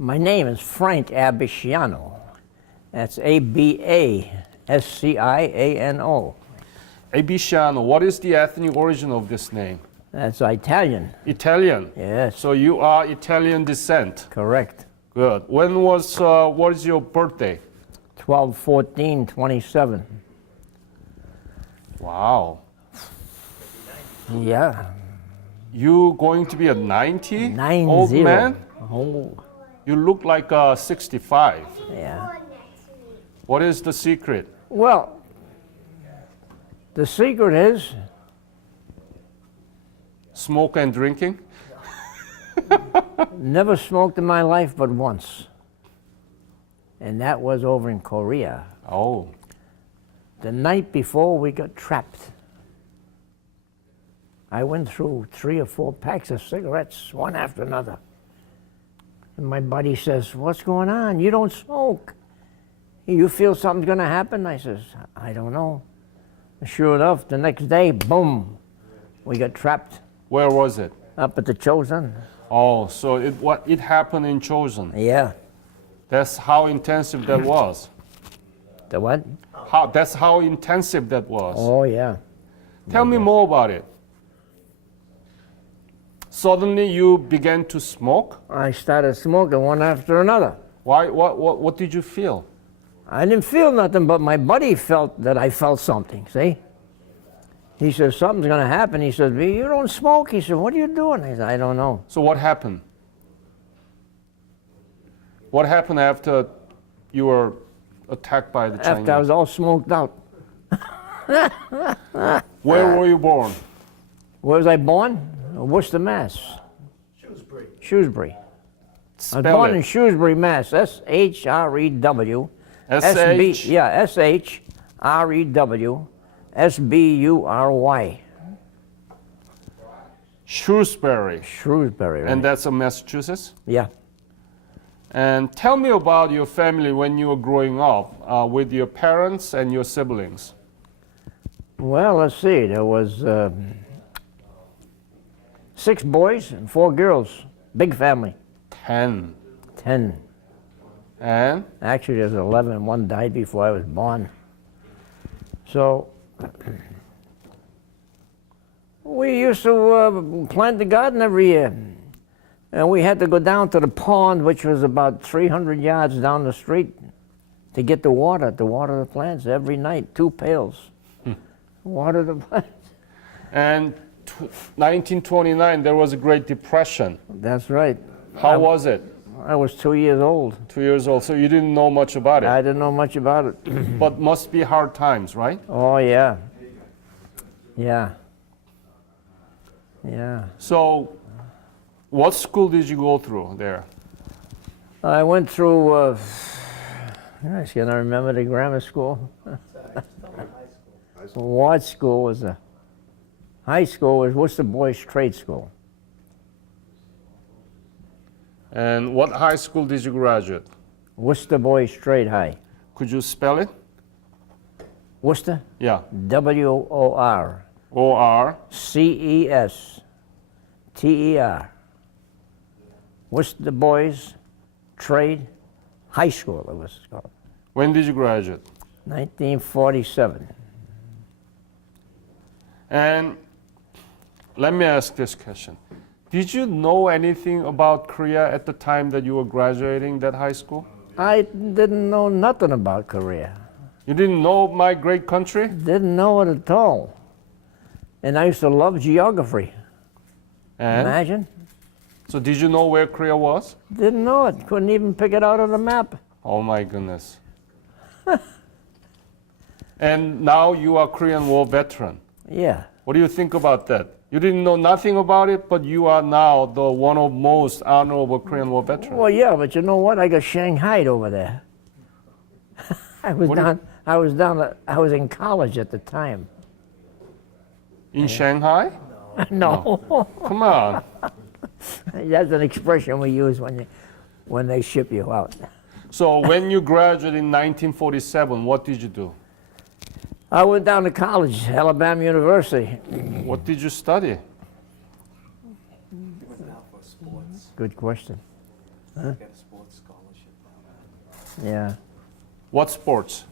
My name is Frank Abasciano. That's Abasciano. Abasciano. What is the ethnic origin of this name? That's Italian. Italian. Yes. So you are Italian descent. Correct. Good. What is your birthday? 12/14/27. Wow. Yeah. You going to be a 90 90. old man? Oh, You look like 65. yeah. What is the secret? Well, the secret is Smoke and drinking? never smoked in my life but once. And that was over in Korea. Oh. The night before we got trapped. I went through 3 or 4 packs of cigarettes, one after another. And my buddy says, "What's going on? You don't smoke. You feel something's going to happen?" I says, "I don't know." Sure enough, the next day, boom, we got trapped Where was it? up at the Chosen. Oh, so it happened in Chosen. Yeah. That's how intensive that was. The what? That's how intensive that was. Oh, yeah. Tell me more about it. Suddenly you began to smoke? I started smoking one after another. Why? What did you feel? I didn't feel nothing, but my buddy felt that I felt something, see? He says, "Something's going to happen." He says, "You don't smoke." He said, "What are you doing?" I said, "I don't know." So what happened? What happened after you were attacked by the Chinese? After I was all smoked out. Where were you born? Where was I born? Worcester, Mass. Shrewsbury. I was Spell born in it. Shrewsbury, Mass. S-H-R-E-W. S-H? Yeah, S-H-R-E-W. S-B-U-R-Y. Shrewsbury. Shrewsbury, right? And that's in Massachusetts? Yeah. And tell me about your family when you were growing up with your parents and your siblings. Well, let's see. There was 6 boys and 4 girls. Big family. 10. 10. And? Actually, there's 11. One died before I was born. So we used to plant the garden every year. And we had to go down to the pond, which was about 300 yards down the street, to get the water, to water the plants every night, 2 pails. Water the plants. And 1929, there was a Great Depression. That's right. How was it? I was 2 years old. 2 years old, so you didn't know much about it. I didn't know much about it. But must be hard times, right? Oh, yeah. Yeah. Yeah. So, what school did you go through there? I went through, gosh, can I remember the grammar school? Ward School was a, high school was Worcester Boys Trade School. And what high school did you graduate? Worcester Boys Trade High. Could you spell it? Worcester? Yeah. W-O-R. O-R. C-E-S-T-E-R. Worcester Boys Trade High School, it was called. When did you graduate? 1947. And let me ask this question. Did you know anything about Korea at the time that you were graduating that high school? I didn't know nothing about Korea. You didn't know my great country? Didn't know it at all. And I used to love geography. And? Imagine. So did you know where Korea was? Didn't know it. Couldn't even pick it out on the map. Oh my goodness. And now you are Korean War veteran. Yeah. What do you think about that? You didn't know nothing about it, but you are now the one of most honorable Korean War veterans. Well, yeah, but you know what? I got shanghaied over there. I was in college at the time. In Shanghai? No. Come on. That's an expression we use when they ship you out. So when you graduated in 1947, what did you do? I went down to college, Alabama University. What did you study? Good question. Get a sports scholarship down there. Yeah, What sports?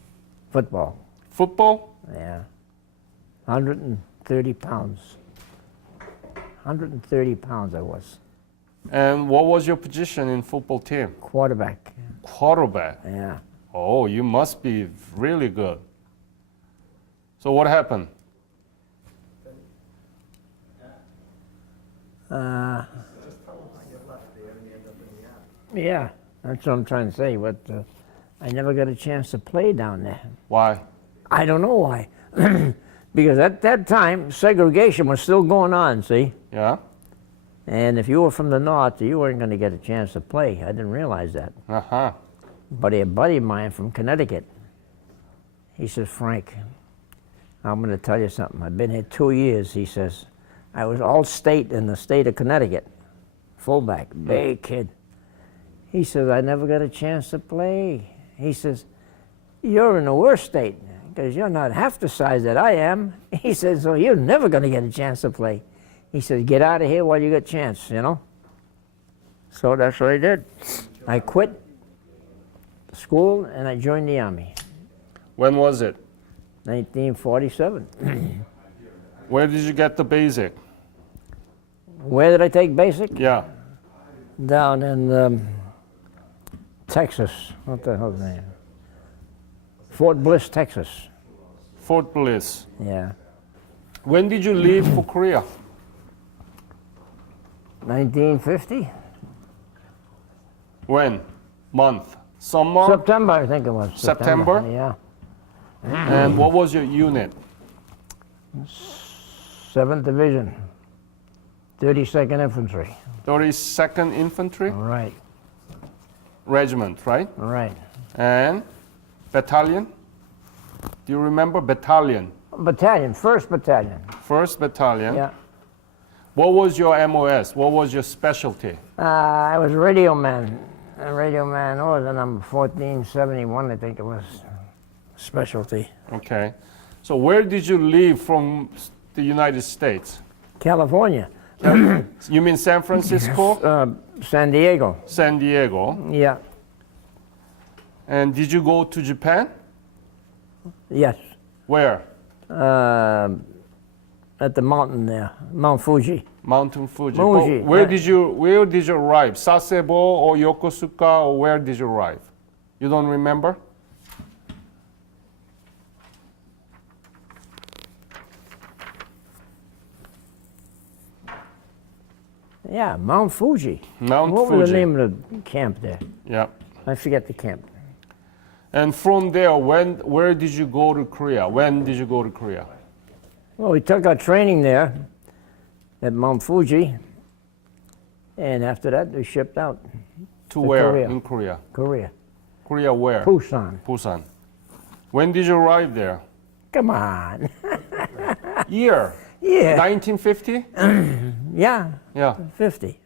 football. Football? Yeah, 130 pounds. 130 pounds I was. And what was your position in football team? Quarterback. Quarterback. Yeah. Oh, you must be really good. So what happened? Yeah, that's what I'm trying to say. But I never got a chance to play down there. Why? I don't know why. Because at that time, segregation was still going on, see? Yeah? And if you were from the north, you weren't going to get a chance to play. I didn't realize that. Uh-huh. But a buddy of mine from Connecticut, he says, Frank, I'm going to tell you something. I've been here 2 years, he says. I was all state in the state of Connecticut, fullback, big kid. He says, I never got a chance to play. He says, you're in the worst state because you're not half the size that I am. He says, so you're never going to get a chance to play. He says, get out of here while you got a chance, you know? So that's what I did. I quit school and I joined the Army. When was it? 1947. Where did you get the basic? Where did I take basic? Yeah. Down in Texas. What the hell's the name? Fort Bliss, Texas. Fort Bliss. Yeah. When did you leave for Korea? 1950? When? Month? Summer? September, I think it was. September? Yeah. And what was your unit? 7th Division, 32nd Infantry. 32nd Infantry All right, Regiment, right? all right. And battalion? Do you remember battalion? Battalion, 1st Battalion. 1st Battalion. Yeah. What was your MOS? What was your specialty? I was radio man. A radio man, what was the number? 1471, I think it was. Specialty. Okay. So where did you leave from the United States? California. You mean San Francisco? San Diego. San Diego. Yeah. And did you go to Japan? Yes. Where? At the mountain there, Mount Fuji. Mountain Fuji. Fuji, But where yeah. did you arrive? Sasebo or Yokosuka, or where did you arrive? You don't remember? Yeah, Mount Fuji. Mount What Fuji. was the name of the camp there? Yeah. I forget the camp. And from there, where did you go to Korea? When did you go to Korea? Well, we took our training there at Mount Fuji, and after that, we shipped out To where Korea. in Korea? Korea. Korea where? Busan. Busan. When did you arrive there? Come on. Year? Yeah. 1950? Yeah, Yeah. 50.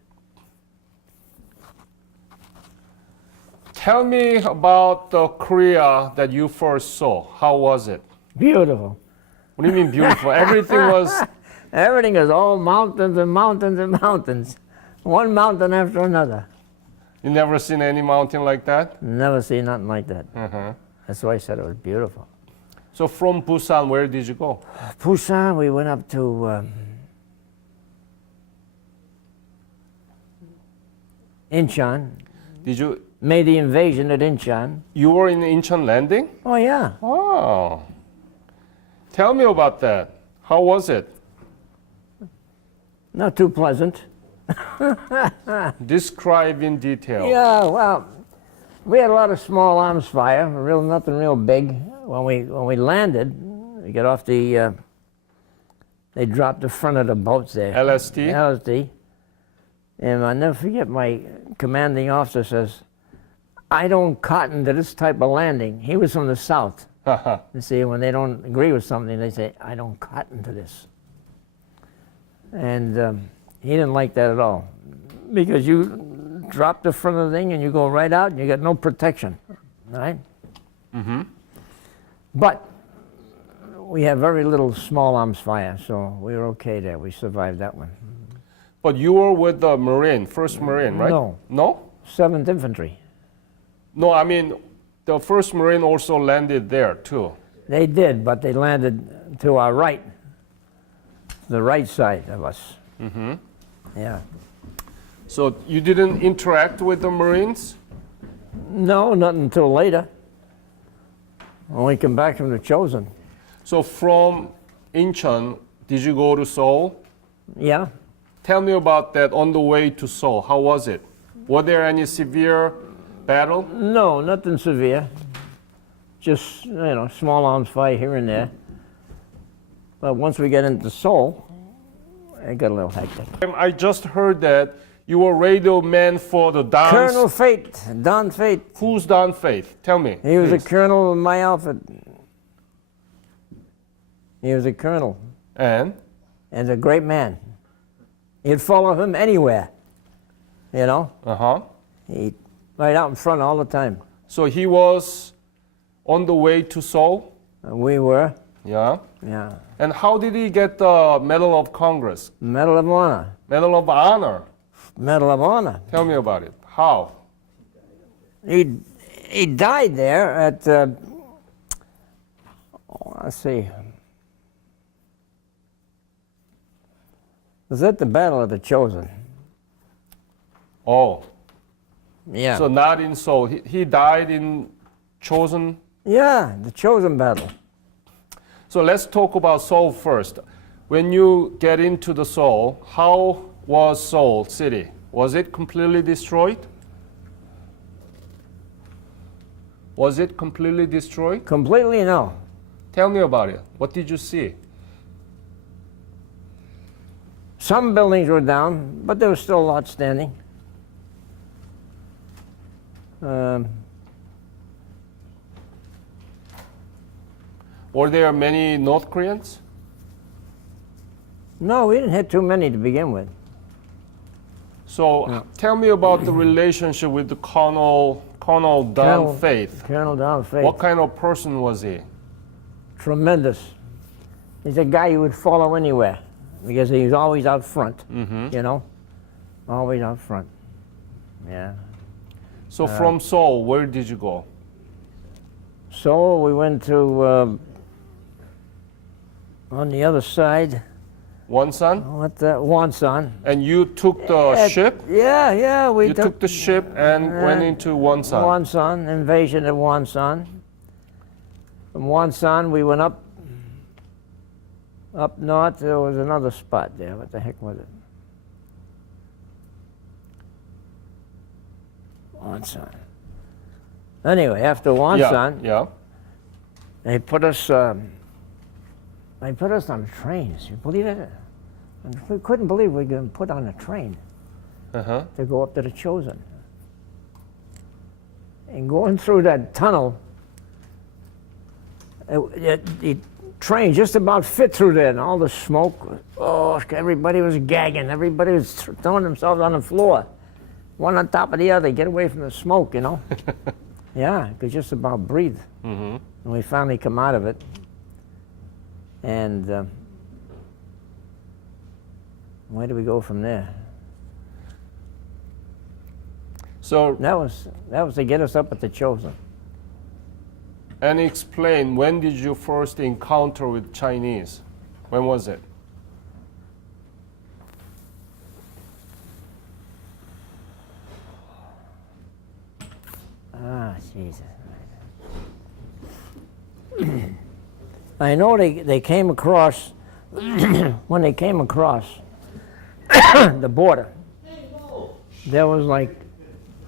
Tell me about the Korea that you first saw. How was it? Beautiful. What do you mean beautiful? Everything was. Everything is all mountains and mountains and mountains. One mountain after another. You never seen any mountain like that? Never seen nothing like that. Uh-huh. That's why I said it was beautiful. So from Busan, where did you go? Busan, we went up to Incheon. Did you? Made the invasion at Incheon. You were in Incheon landing? Oh, yeah. Oh. Tell me about that. How was it? Not too pleasant. Describe in detail. Yeah, well, we had a lot of small arms fire, nothing real big. When we landed, we got off the, they dropped the front of the boats there. LSD? LSD. And I'll never forget, my commanding officer says, I don't cotton to this type of landing. He was from the South. You see, when they don't agree with something, they say, I don't cotton to this. And he didn't like that at all. Because you drop the front of the thing and you go right out and you got no protection, right? Mm-hmm. But we have very little small arms fire, so we were okay there. We survived that one. But you were with the Marine, 1st Marine, right? No. No? 7th Infantry. No, I mean, the 1st Marine also landed there too. They did, but they landed to our right, the right side of us. Mm-hmm. Yeah. So you didn't interact with the Marines? No, not until later. When we came back from the Chosen. So from Incheon, did you go to Seoul? Yeah. Tell me about that on the way to Seoul. How was it? Were there any severe battle? No, nothing severe. Just, small arms fight here and there. But once we get into Seoul, it got a little hectic. I just heard that you were radio man for the Don. Colonel Fate, Don Fate. Who's Don Faith? Tell me. He was please. a colonel in my outfit. He was a colonel And? and a great man. You'd follow him anywhere, Uh-huh. He right out in front all the time. So he was on the way to Seoul? We were, Yeah. yeah. And how did he get the Medal of Congress? Medal of Honor. Medal of Honor? Medal of Honor. Tell me about it. How? He died there at, let's see. It was at the Battle of the Chosen. Oh. Yeah. So not in Seoul. He died in Chosen. Yeah, the Chosen Battle. So let's talk about Seoul first. When you get into the Seoul, how was Seoul city? Was it completely destroyed? Was it completely destroyed? Completely no. Tell me about it. What did you see? Some buildings were down, but there was still a lot standing. Were there many North Koreans? No, we didn't hit too many to begin with. So tell me about the relationship with the Colonel Don Faith. Colonel Don Faith. What kind of person was he? Tremendous. He's a guy you would follow anywhere because he was always out front, always out front. Yeah. So from Seoul, where did you go? So we went to, on the other side, Wonsan? Wonsan. And you took the ship? Yeah, we You took the ship and went into Wonsan. Wonsan, invasion of Wonsan. From Wonsan, we went up north. There was another spot there. What the heck was it? Wonsan. Anyway, after Wonsan, Yeah. they put us on trains. You believe it? And we couldn't believe we were getting put on a train Uh-huh. to go up to the Chosen. And going through that tunnel, the train just about fit through there, and all the smoke. Oh, everybody was gagging. Everybody was throwing themselves on the floor, one on top of the other. Get away from the smoke, Yeah, could just about breathe. Mm-hmm. And we finally come out of it, and where do we go from there? So, That was to get us up at the Chosen. and explain, when did you first encounter with Chinese? When was it? Ah, Jesus. I know they came across, when they came across the border, there was like,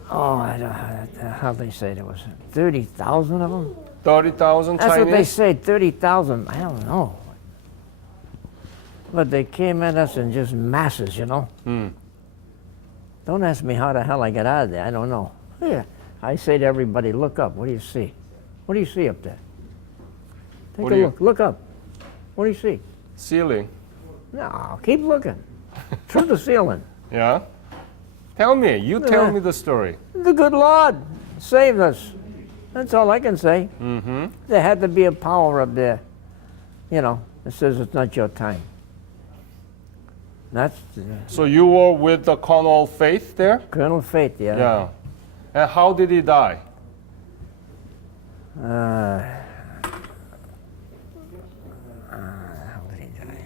how'd they say there was 30,000 of them? 30,000 That's Chinese? what they say, 30,000. I don't know. But they came at us in just masses, Hmm. Don't ask me how the hell I got out of there. I don't know. Yeah. I say to everybody, look up. What do you see? What do you see up there? Take What a do you- look. Look up. What do you see? Ceiling. No, keep looking. Through the ceiling. Yeah? Tell me. You tell Yeah. me the story. The good Lord saved us. That's all I can say. Mm-hmm. There had to be a power up there, that says it's not your time. That's So you were with the Colonel Faith there? Colonel Fate, yeah. Yeah. And how did he die? How did he die?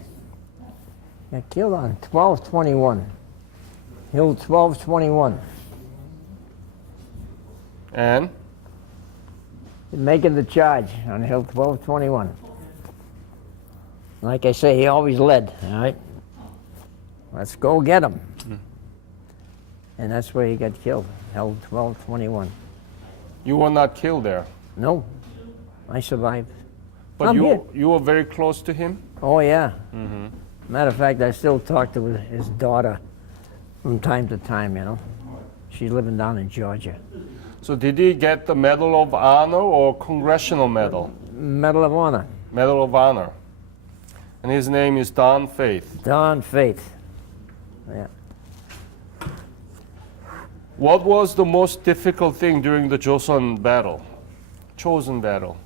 Got killed on 12/21. Hill 12/21. And Making the charge on Hill 12/21. Like I say, he always led, all right? Let's go get him. And that's where he got killed, Hill 12/21. you were not killed there. No, I survived. But I'm here. you were very close to him? Oh, yeah. Matter of fact, I still talk to his daughter from time to time, you know. She's living down in Georgia. So did he get the Medal of Honor or Congressional Medal? Medal of Honor. Medal of Honor. And his name is Don Faith. Don Faith. Yeah. What was the most difficult thing during the Chosun battle? Chosun battle.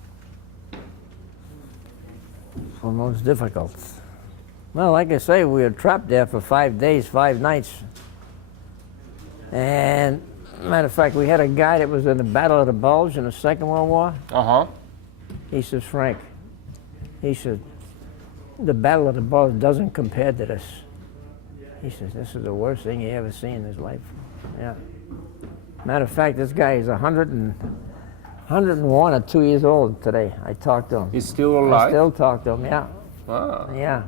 For most difficult. Well, like I say, we were trapped there for 5 days, 5 nights. And matter of fact, we had a guy that was in the Battle of the Bulge in the Second World War. Uh-huh. He says, Frank, he said, the Battle of the Bulge doesn't compare to this. He says, this is the worst thing he ever seen in his life. Yeah. Matter of fact, this guy is 101 or 2 years old today. I talked to him. He's still alive? I still talk to him, yeah. Ah. Yeah.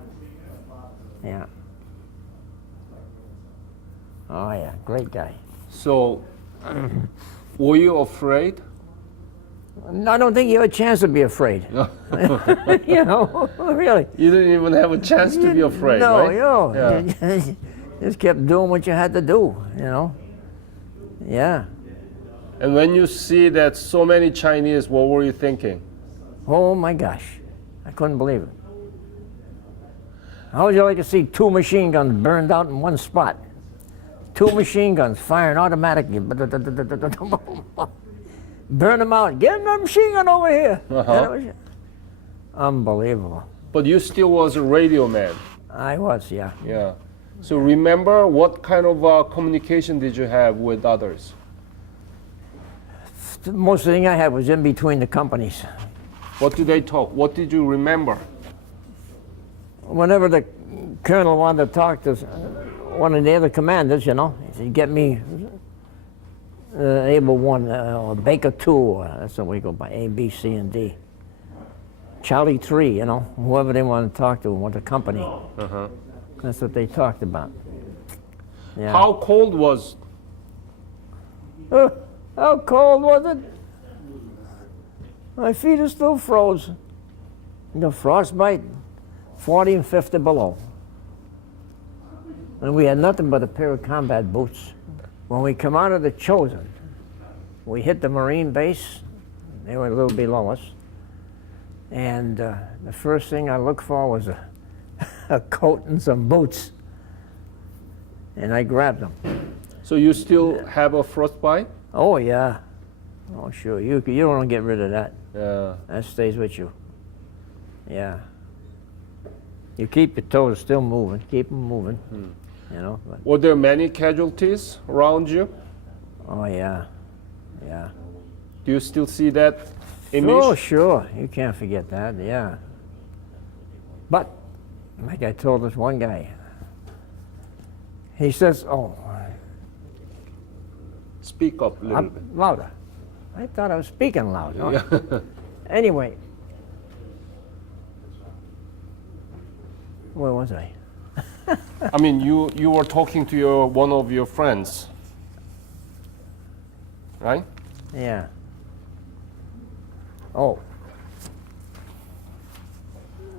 Yeah. Oh, yeah, great guy. So, were you afraid? No, I don't think you have a chance to be afraid. You know, really. You didn't even have a chance to be afraid, No, right? you know, Yeah. just kept doing what you had to do, you know. Yeah. And when you see that so many Chinese, what were you thinking? Oh my gosh, I couldn't believe it. How would you like to see 2 machine guns burned out in one spot? 2 machine guns firing automatically. Burn them out. Get another machine gun over here. Unbelievable. But you still was a radio man. I was, yeah. Yeah. So remember, what kind of communication did you have with others? Most of the thing I had was in between the companies. What did they talk? What did you remember? Whenever the colonel wanted to talk to one of the other commanders, you know, he said, get me Able 1 or Baker 2, that's what we go by, A, B, C, and D. Charlie 3, you know, whoever they wanted to talk to, what the company. Uh-huh. That's what they talked about. Yeah. How cold was? How cold was it? My feet are still frozen. The frostbite, 40 and 50 below. And we had nothing but a pair of combat boots. When we come out of the Chosun, we hit the Marine base. They were a little below us. And the first thing I looked for was a coat and some boots. And I grabbed them. So you still have a frostbite? Oh, yeah. Oh, sure. You don't want to get rid of that. Yeah. That stays with you. Yeah. You keep your toes still moving. Keep them moving. You know. But, Were there many casualties around you? oh, yeah. Yeah. Do you still see that image? Oh, sure. You can't forget that. Yeah. But, like I told this one guy, he says, oh, Speak up a little bit. louder. I thought I was speaking loud. No? Yeah. Anyway, where was I? I mean, you were talking to one of your friends, right? Yeah. Oh.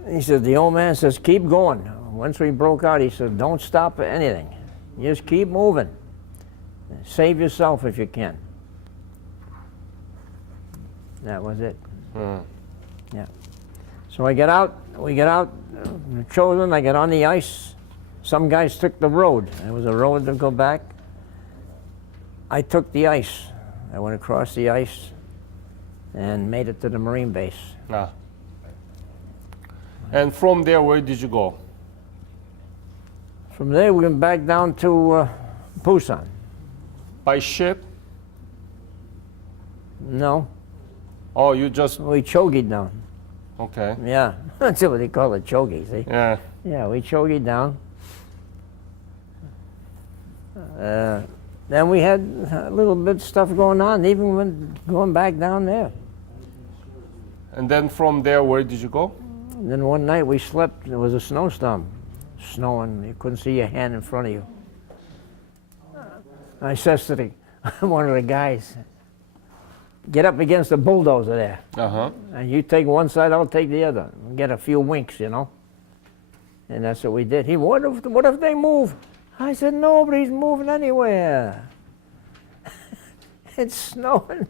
He said, the old man says, keep going. Once we broke out, he said, don't stop for anything. Just keep moving. Save yourself if you can. That was it. Yeah. So we get out, Chosun, I get on the ice. Some guys took the road. There was a road to go back. I took the ice. I went across the ice and made it to the Marine base. Ah. And from there, where did you go? From there, we went back down to Busan. By ship? No, Oh, you just, we chogied down. okay. Yeah, that's what they call it, chogi, see? Yeah. Yeah, we chogied down. Then we had a little bit of stuff going on, even when going back down there. And then from there, where did you go? And then one night we slept, there was a snowstorm, snowing, you couldn't see your hand in front of you. I says to one of the guys, get up against the bulldozer there, Uh-huh. and you take one side, I'll take the other. Get a few winks, you know. And that's what we did. What if they move? I said, nobody's moving anywhere. It's snowing.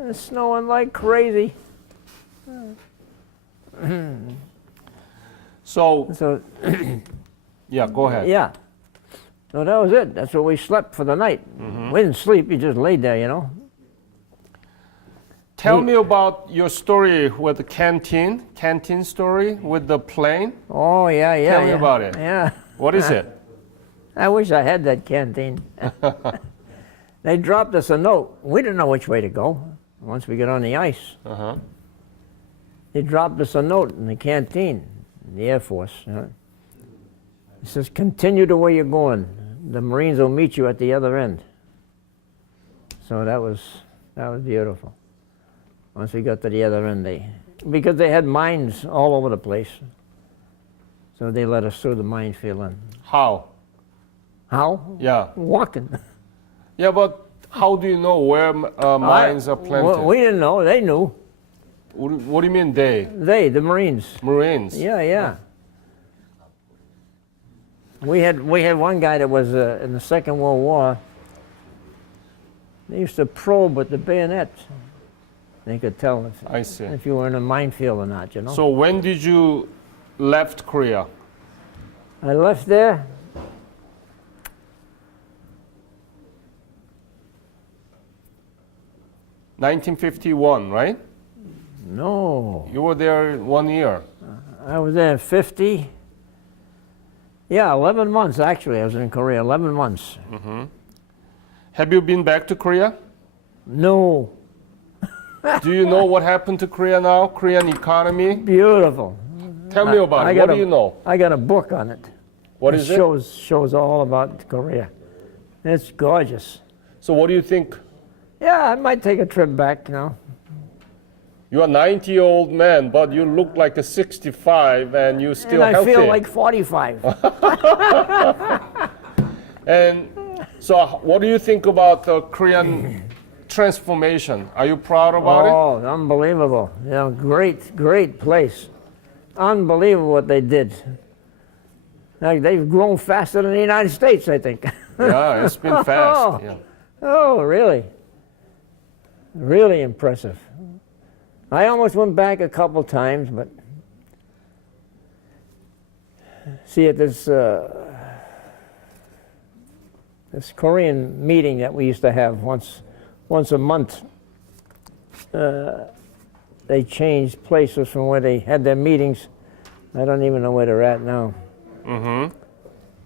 It's snowing like crazy. So, yeah, go ahead. Yeah. So that was it. That's where we slept for the night. We didn't sleep. You just laid there, you know. Tell me about your story with the canteen story with the plane. Oh, yeah. Tell me about it. Yeah. What is it? I wish I had that canteen. They dropped us a note. We didn't know which way to go once we got on the ice. Uh-huh. They dropped us a note in the canteen, in the Air Force. It says, continue the way you're going. The Marines will meet you at the other end. So that was beautiful. Once we got to the other end, because they had mines all over the place. So they let us through the minefield. And How? how? Yeah. Walking. Yeah, but how do you know where mines are planted? We didn't know. They knew. What do you mean they? They, the Marines. Marines. Yeah. We had one guy that was in the Second World War. They used to probe with the bayonet. They could tell I see. if you were in a minefield or not, you know. So when did you left Korea? I left there. (1951), right? No, You were there 1 year. I was there 50. Yeah, 11 months actually. I was in Korea 11 months. Have you been back to Korea? No, Do you know what happened to Korea now? Korean economy? beautiful. Tell me about it. What do you know? I got a book on it. What is it? Shows all about Korea. It's gorgeous. So what do you think? Yeah, I might take a trip back now. You're a 90-year-old man, but you look like a 65 and you're still And I healthy. feel like 45. And so what do you think about the Korean transformation? Are you proud about it? Oh, unbelievable. You know, great place. Unbelievable what they did. Like, they've grown faster than the United States, I think. Yeah, it's been fast. Yeah. Oh, really? Really impressive. I almost went back a couple times, but see, at this Korean meeting that we used to have once a month, they changed places from where they had their meetings. I don't even know where they're at now.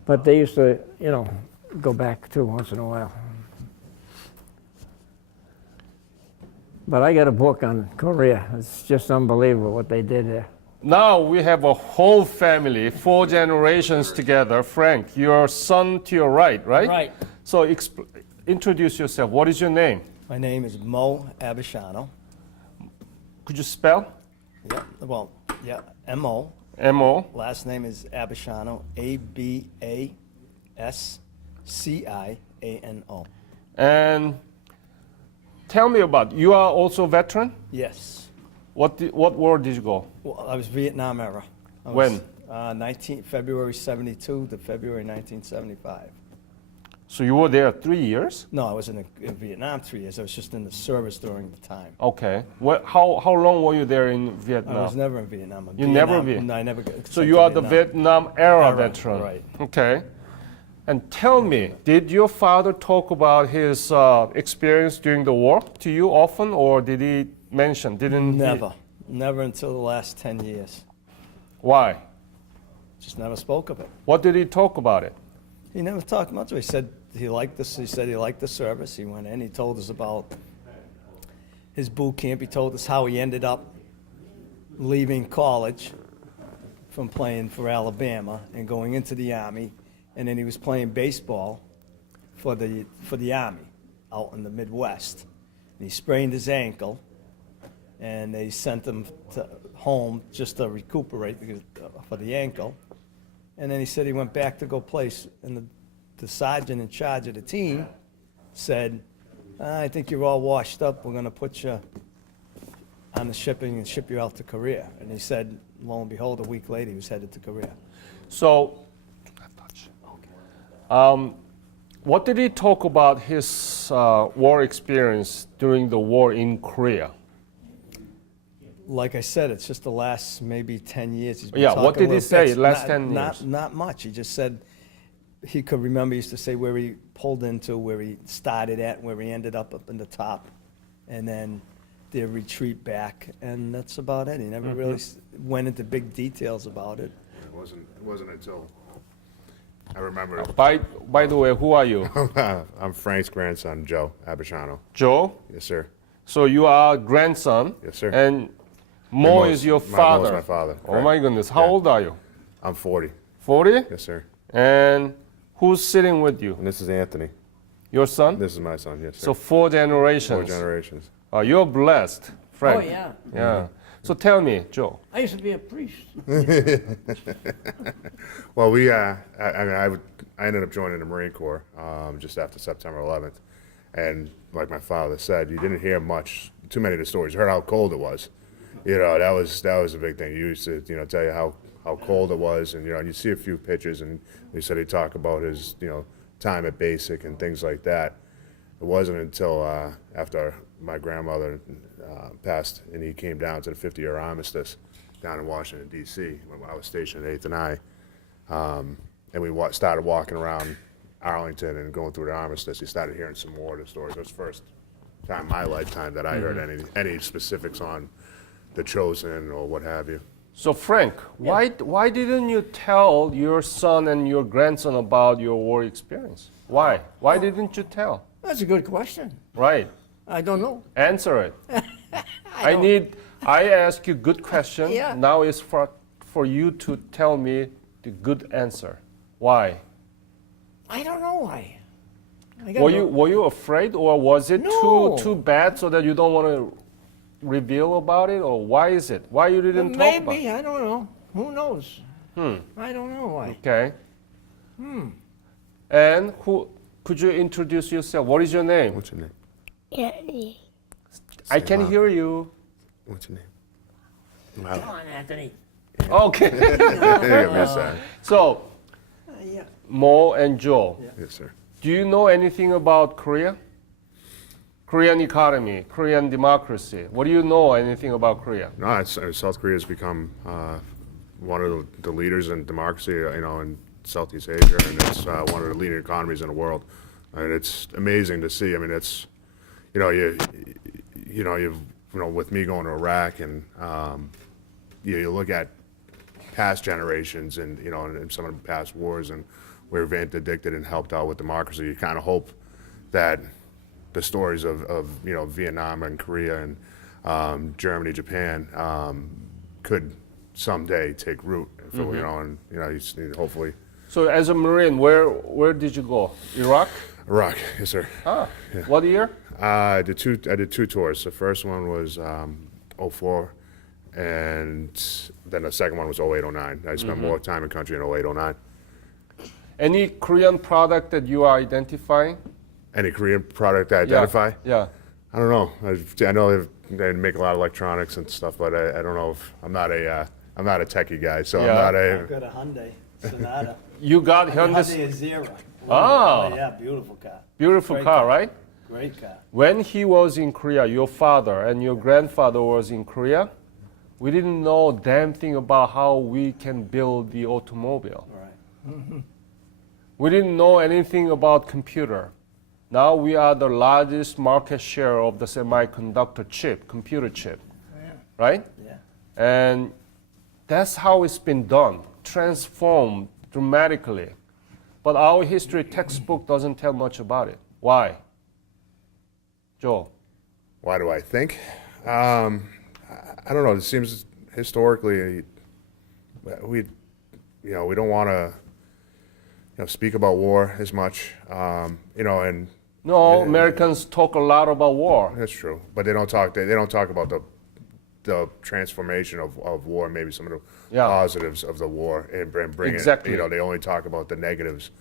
But they used to, you know, go back too once in a while. But I got a book on Korea. It's just unbelievable what they did there. Now we have a whole family, 4 generations together. Frank, your son to your right, right? Right. So introduce yourself. What is your name? My name is A Abasciano. Could you spell? Yeah, well, yeah, M-O. M-O. Last name is Abasciano, A-B-A-S-C-I-A-N-O. And tell me about, you are also a veteran? Yes. What war did you go? Well, I was Vietnam era. I When? Was, February 72 to February 1975. So you were there 3 years? No, I was in Vietnam 3 years. I was just in the service during the time. Okay. How long were you there in Vietnam? I was never in Vietnam. You never been? No, I never got So sent you to are the Vietnam. Vietnam era Era, veteran. right. Okay. And tell me, did your father talk about his experience during the war to you often, or did he mention? Never until the last 10 years. Why? Just never spoke of it. What did he talk about it? He never talked much. He said he liked this. He said he liked the service. He went in. He told us about his boot camp. He told us how he ended up leaving college from playing for Alabama and going into the Army, and then he was playing baseball for the Army out in the Midwest. And he sprained his ankle, and they sent him home just to recuperate for the ankle. And then he said he went back to go play, and the sergeant in charge of the team said, I think you're all washed up. We're going to put you on the shipping and ship you out to Korea. And he said, lo and behold, a week later, he was headed to Korea. So, what did he talk about his war experience during the war in Korea? Like I said, it's just the last maybe 10 years. He's been Yeah, talking what did he little say bits. last 10 years? Not much. He just said he could remember, he used to say where he pulled into, where he started at, where he ended up in the top, and then their retreat back, and that's about it. He never really went into big details about it. It wasn't until I remember. By the way, who are you? I'm Frank's grandson, Joe Abasciano. Joe? Yes, sir. So you are grandson? Yes, sir. And Mo is your Mo father? is my father. Oh my goodness. How Yeah. old are you? I'm 40. 40? Yes, sir. And who's sitting with you? And this is Anthony. Your son? This is my son. Yes, sir. So 4 generations. 4 generations. You're blessed, Frank. Oh, yeah. Yeah. So tell me, Joe. I used to be a priest. Well, I ended up joining the Marine Corps just after September 11th, and like my father said, you didn't hear too many of the stories. You heard how cold it was. You know, that was a big thing. You used to, tell you how cold it was, and you see a few pictures, and he said he'd talk about his, time at basic and things like that. It wasn't until after my grandmother passed, and he came down to the 50-year armistice down in Washington, D.C., when I was stationed at 8th and I, and we started walking around Arlington and going through the armistice. He started hearing some more of the stories. It was the first time in my lifetime that I heard any specifics on the Chosen or what have you. So Frank, why didn't you tell your son and your grandson about your war experience? Why? Why didn't you tell? That's a good question. Right. I don't know. Answer it. I ask you good question. Yeah. Now it's for you to tell me the good answer. Why? I don't know why. Were you afraid, or was it No. too bad so that you don't want to reveal about it, or why is it? Why you didn't talk about it? Maybe, I don't know. Who knows? I don't know why. Okay. And could you introduce yourself? What is your name? What's your name? I can hear you. What's your name? Come on, Anthony. Okay. Yes, sir. So, Yeah. Mo and Joe, Yes, sir. do you know anything about Korea? Korean economy, Korean democracy. What do you know anything about Korea? No, South Korea has become one of the leaders in democracy, in Southeast Asia, and it's one of the leading economies in the world. And it's amazing to see. I mean, it's, with me going to Iraq, and you look at past generations, and and some of the past wars, and where we've interdicted and helped out with democracy. You kind of hope that the stories of Vietnam and Korea and Germany, Japan could someday take root. And hopefully. So as a Marine, where did you go? Iraq? Iraq, yes, sir. Ah, Yeah. what year? I did two tours. The first one was 04, and then the second one was 08, 09. I spent more time in country in 08, 09. Any Korean product that you are identifying? Any Korean product I identify? Yeah. I don't know. I know they make a lot of electronics and stuff, but I don't know if I'm not a techie guy, so Yeah. I'm not I've got a Hyundai Sonata. You got Hyundai Hyundai. Azera. Oh. Yeah, beautiful car. Beautiful Great car, right? Great car. When he was in Korea, your father and your grandfather was in Korea, we didn't know a damn thing about how we can build the automobile. All right. We didn't know anything about computer. Now we are the largest market share of the semiconductor chip, computer chip, right? Yeah. And that's how it's been done, transformed dramatically. But our history textbook doesn't tell much about it. Why? Joe? Why do I think? I don't know. It seems historically we don't want to speak about war as much. And No, Americans talk a lot about war. that's true, but they don't talk. They don't talk about the transformation of war. Maybe some of the Yeah. positives of the war, and bring Exactly. it. They only talk about the negatives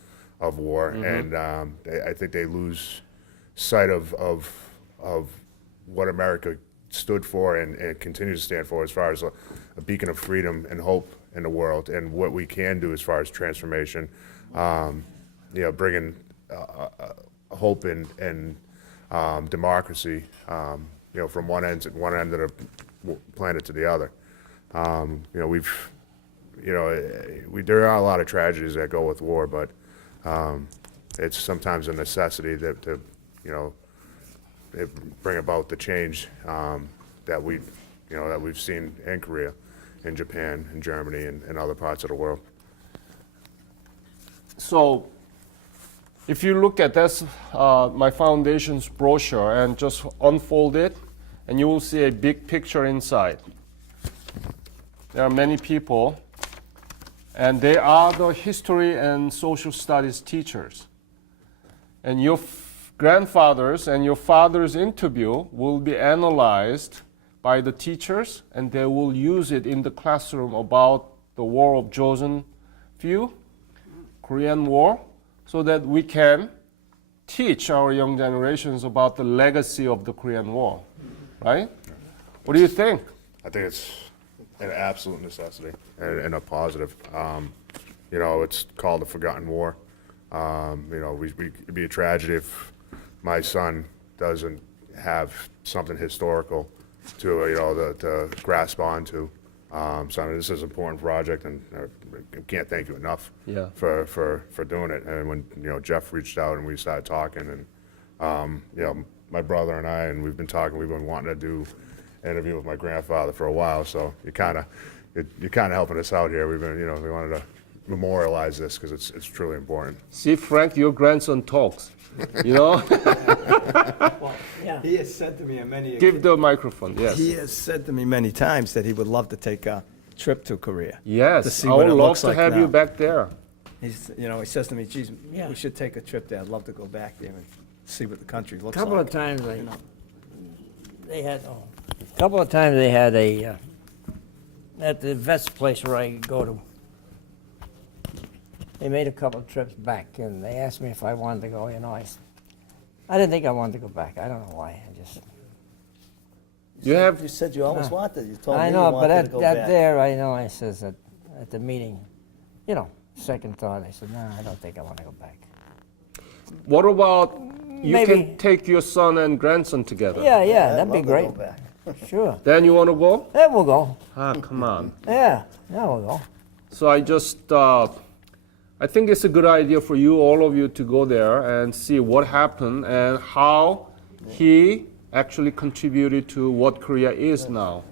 of war, and I think they lose sight of what America stood for and continues to stand for, as far as a beacon of freedom and hope in the world, and what we can do as far as transformation. Bringing hope and democracy, from one end of the planet to the other. There are a lot of tragedies that go with war, but it's sometimes a necessity to bring about the change that we've seen in Korea, in Japan, in Germany, and other parts of the world. So, if you look at this, my foundation's brochure, and just unfold it, and you will see a big picture inside. There are many people, and they are the history and social studies teachers. And your grandfather's and your father's interview will be analyzed by the teachers, and they will use it in the classroom about the War of Joseon Few, Korean War, so that we can teach our young generations about the legacy of the Korean War, right? What do you think? I think it's an absolute necessity and a positive. It's called the Forgotten War. It'd be a tragedy if my son doesn't have something historical to grasp onto. So this is an important project, and I can't thank you enough Yeah. for doing it. And when Jeff reached out and we started talking, and my brother and I, and we've been wanting to do an interview with my grandfather for a while. So you're kind of helping us out here. We wanted to memorialize this because it's truly important. See, Frank, your grandson talks. Yeah. He has said to me on many Give the microphone, yes. He has said to me many times that he would love to take a trip to Korea. To Yes, see I what would it love looks to like have now. you back there. He says to me, geez, Yeah. we should take a trip there. I'd love to go back there and see what the country looks A couple like. of times they had a couple of times they had a at the vets place where I go to. They made a couple of trips back, and they asked me if I wanted to go. I didn't think I wanted to go back. I don't know why. You said you always wanted. You told I me know, you but wanted to go back. there, I know. I says at the meeting, second thought. I said, no, I don't think I want to go back. What about you Maybe. can take your son and grandson together? Yeah, I'd that'd be love to great. go back. Sure. Then you want to go? Yeah, we'll go. Come on. Yeah, we'll go. So I think it's a good idea for you, all of you, to go there and see what happened and how he actually contributed to what Korea is now.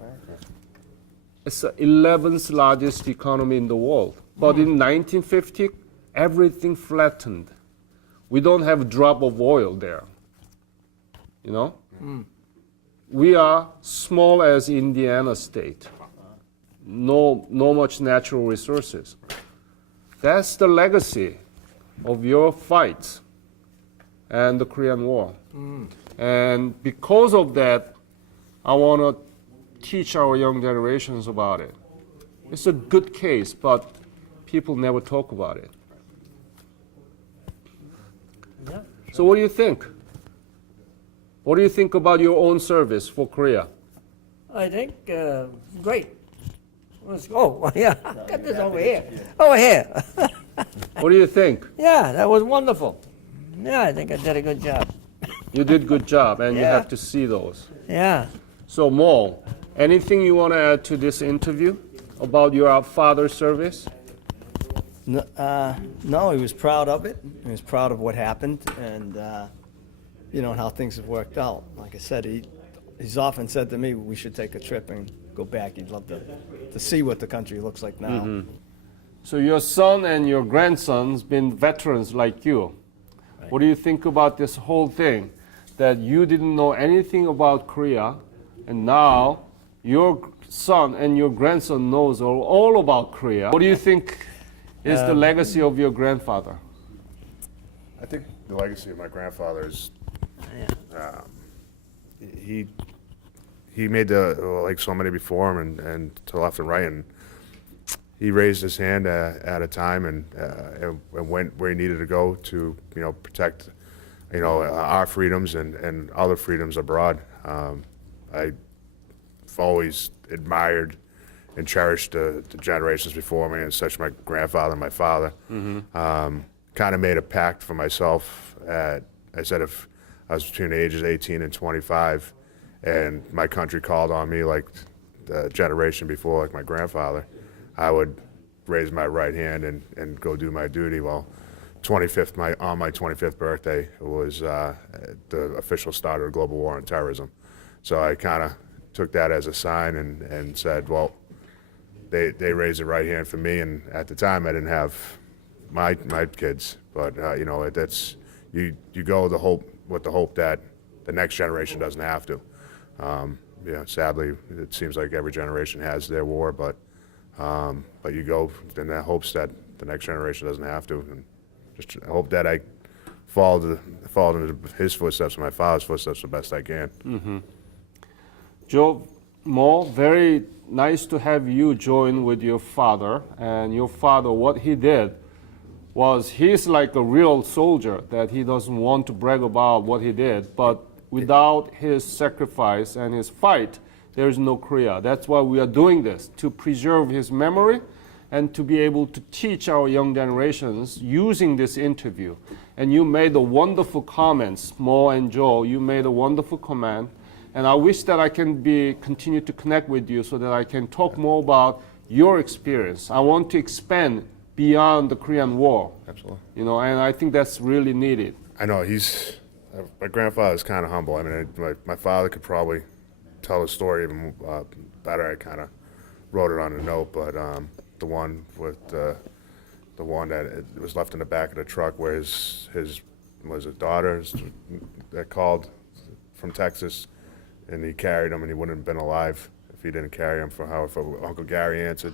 It's the 11th largest economy in the world. But in 1950, everything flattened. We don't have a drop of oil there. We are small as Indiana state. No much natural resources. That's the legacy of your fights and the Korean War. And because of that, I want to teach our young generations about it. It's a good case, but people never talk about it. Yeah. So what do you think? What do you think about your own service for Korea? I think great. Let's go. Yeah, got this over here. Over here. What do you think? Yeah, that was wonderful. Yeah, I think I did a good job. You did good job, and you Yeah. have to see those. Yeah. So Mo, anything you want to add to this interview about your father's service? No, he was proud of it. He was proud of what happened, and and how things have worked out. Like I said, he's often said to me, we should take a trip and go back. He'd love to see what the country looks like now. So your son and your grandson's been veterans like you. What do you think about this whole thing? that you didn't know anything about Korea, and now your son and your grandson knows all about Korea. What do you think is the legacy of your grandfather? I think the legacy of my grandfather is he made like so many before him and to left and right, and he raised his hand at a time and went where he needed to go to protect our freedoms and other freedoms abroad. I've always admired and cherished the generations before me, and especially my grandfather and my father. Kind of made a pact for myself. I said if I was between the ages 18 and 25, and my country called on me like the generation before, like my grandfather, I would raise my right hand and go do my duty. Well, on my 25th birthday was the official start of the global war on terrorism. So I kind of took that as a sign and said, well, they raised the right hand for me, and at the time I didn't have my kids, but that's you go with the hope that the next generation doesn't have to. Sadly, it seems like every generation has their war, but you go in the hopes that the next generation doesn't have to, and just hope that I fall into his footsteps and my father's footsteps the best I can. Joe Mo, very nice to have you join with your father. And your father, what he did was he's like a real soldier that he doesn't want to brag about what he did, but without his sacrifice and his fight, there is no Korea. That's why we are doing this, to preserve his memory and to be able to teach our young generations using this interview. And you made a wonderful comments, Mo and Joe, you made a wonderful comment. And I wish that I can continue to connect with you so that I can talk more about your experience. I want to expand beyond the Korean War. Absolutely. And I think that's really needed. I know my grandfather's kind of humble. I mean, my father could probably tell the story even better. I kind of wrote it on a note, but the one that it was left in the back of the truck where his was it daughter that called from Texas, and he carried him, and he wouldn't have been alive if he didn't carry him. For how Uncle Gary answered.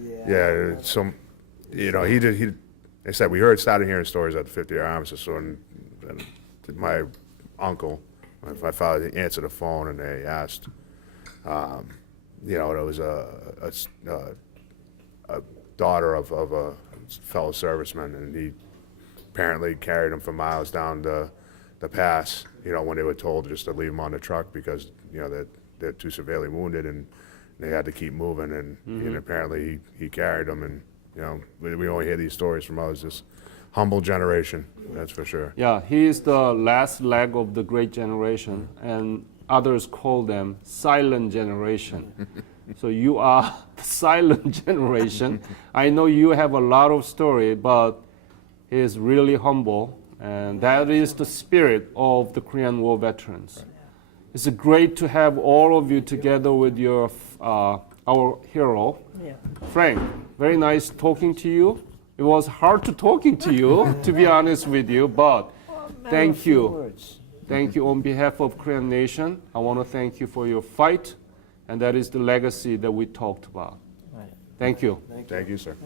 Yeah. He did. They said we started hearing stories at the 50-year armistice, and my uncle, my father, answered the phone, and they asked. There was a daughter of a fellow serviceman, and he apparently carried him for miles down the pass, when they were told just to leave him on the truck because, they're too severely wounded and they had to keep moving. And apparently he carried them. And, we only hear these stories from others, this humble generation, that's for sure. Yeah, he is the last leg of the great generation, and others call them silent generation. So you are the silent generation. I know you have a lot of story, but he is really humble. And that is the spirit of the Korean War veterans. It's great to have all of you together with your our hero, Frank. Very nice talking to you. It was hard to talking to you, to be honest with you, but thank you. Thank you on behalf of Korean nation. I want to thank you for your fight, and that is the legacy that we talked about. Thank you. Thank you, sir.